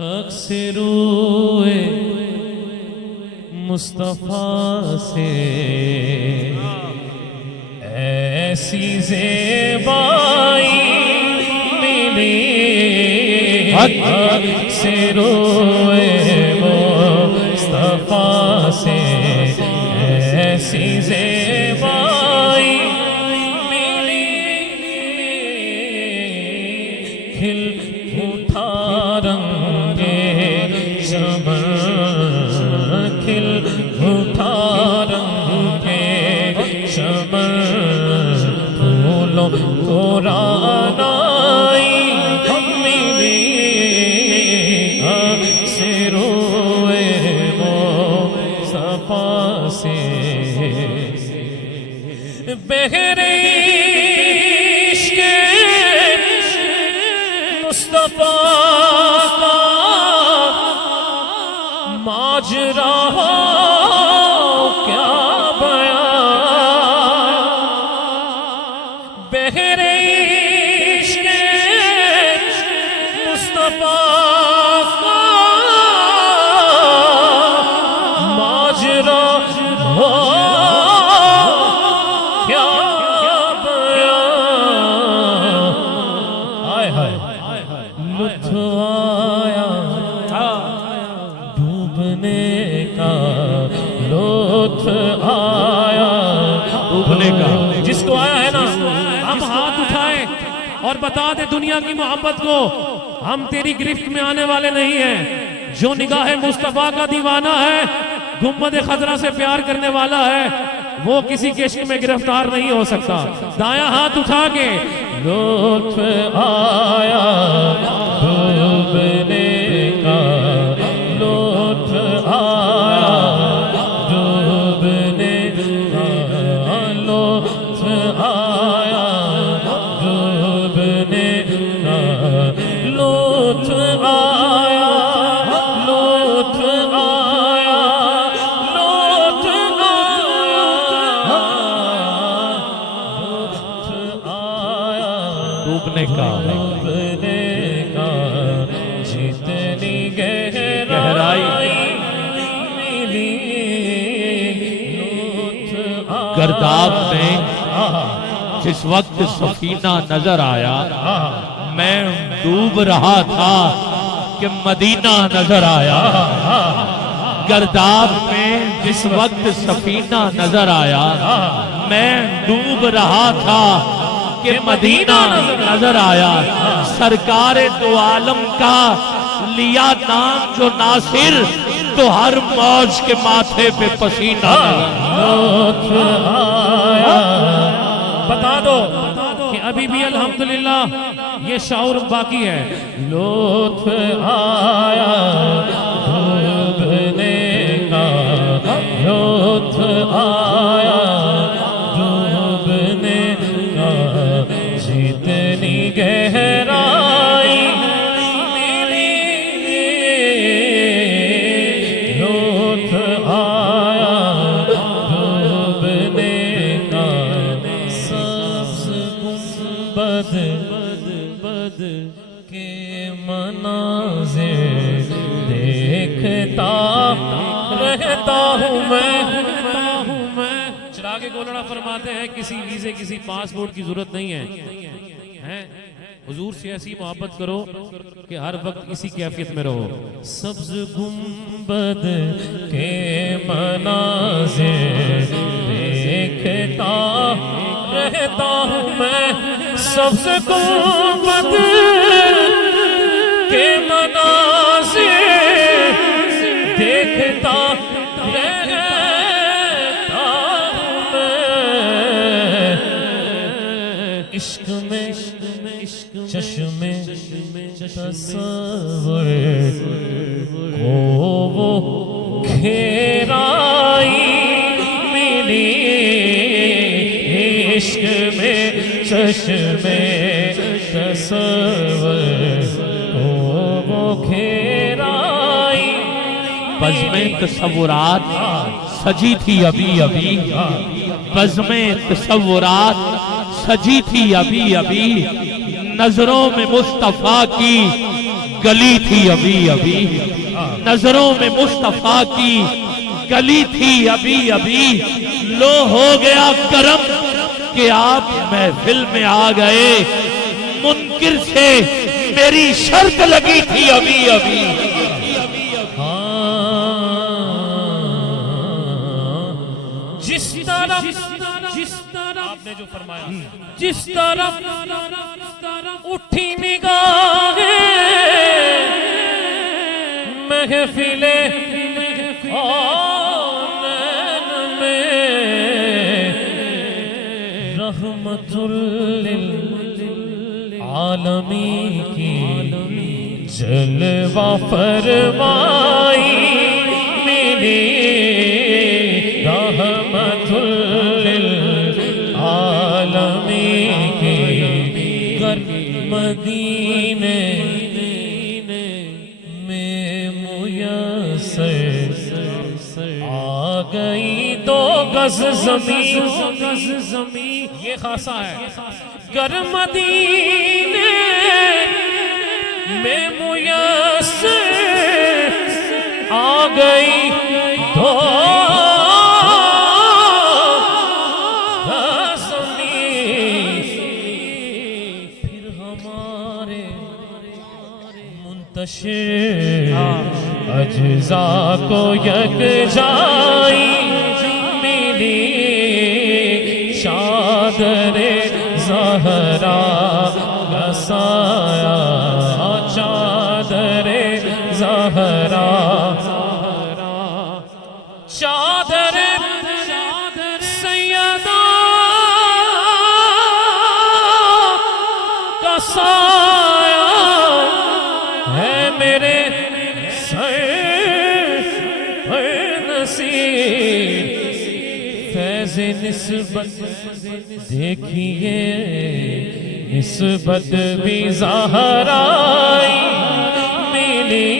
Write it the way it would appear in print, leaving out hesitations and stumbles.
अक्सरूए मुस्तफा से ऐसी ज़ेबाई मिली, अक्सरूए मुस्तफा से ऐसी ज़ेबाई मिली, खिल उठा रंगे चमन, खिल उठा रंगे चमन, फूलों को रानाई मिली, से रोए वो सफा से बहरे इश्क़े मुस्तफा का माजरा हो क्या बयां, बहरे इश्क़े मुस्तफा का माजरा हो क्या बयां, हाय हाय लुत्फ़ आया डूबने का, लुत्फ़ आया डूबने का, जिसको आया है ना हम हाथ उठाएं और बता दे दुनिया की मोहब्बत को, हम तेरी गिरफ्त में आने वाले नहीं हैं। जो निगाह मुस्तफा का दीवाना है, गुम्बद खजरा से प्यार करने वाला है, वो किसी के इश्क में गिरफ्तार नहीं हो सकता। दाया हाथ उठा के लुत्फ़ आया डूबने का, लुत्फ़ आया डूबने का, लुत्फ़ आया डूबने का, लुत्फ़ आया, लुत्फ़ आया, लुत्फ़ आया डूबने का, डूबने का, जितनी गहराई मिली, लुत्फ़ आया। गर्दाब में जिस वक्त सफीना नजर आया, मैं डूब रहा था कि मदीना नजर आया। गर्दाब में जिस वक्त सफीना नजर आया, मैं डूब रहा था कि मदीना नजर आया। सरकारे दो आलम का लिया नाम जो नासिर, तो हर मौज के माथे पे पसीना लुत्फ़ आया। बता दो कि अभी भी अल्हम्दुलिल्लाह ये शऊर बाकी है। लुत्फ़ आया डूबने का, लुत्फ़ आया डूबने का, जितनी गहराई मिली, लुत्फ़ आया डूबने का। सब्ज़ गुंबद के मनाज़िर देखता रहता हूँ मैं। चिरागे गोलड़ा फरमाते हैं किसी वीज़े किसी पासपोर्ट की जरूरत नहीं है, हुजूर से ऐसी मोहब्बत करो कि हर वक्त इसी कैफियत में रहो। सब्ज़ गुंबद के मनाज़िर देखता रहता हूँ मैं, सब्ज़ गुंबद के मनाज़िर देखता रहता हूँ मैं। इश्क में चश्मे तसव्वुर को वो घेराई मिली, इश्क में चश्मे तसव्वुर को वो घेराई। बज़्म-ए तसव्वुरात सजी थी अभी अभी, बज़्म-ए तसव्वुरात सजी थी अभी अभी, नजरों में मुस्तफा की गली थी अभी अभी, नजरों में मुस्तफा की गली थी अभी अभी, लो हो गया करम कि आप महफिल में आ गए, मुनकिर से मेरी शर्त लगी थी अभी अभी। जिस तरफ आपने जो फरमाया, जिस तरफ उठी निगाहें महफिले आनन में, रहमतुल लिल आलमीन की जलवा फरमाई मिली, रहमतुल लिल आलमीन की घर मदीने में मुयस्सर आ गई तो गज जमीन, ये खासा है। घर मदीने में मुयस्सर आ गई तो फिर हमारे मुंतशिर अज्जा को यकजाई मिली, चादरे ज़हरा का साया, चादरे ज़हरा, चादरे सैयदा का साया है मेरे सर पर नसीब, फैज़ निस्बत देखिए निस्बत भी ज़हराई मिली,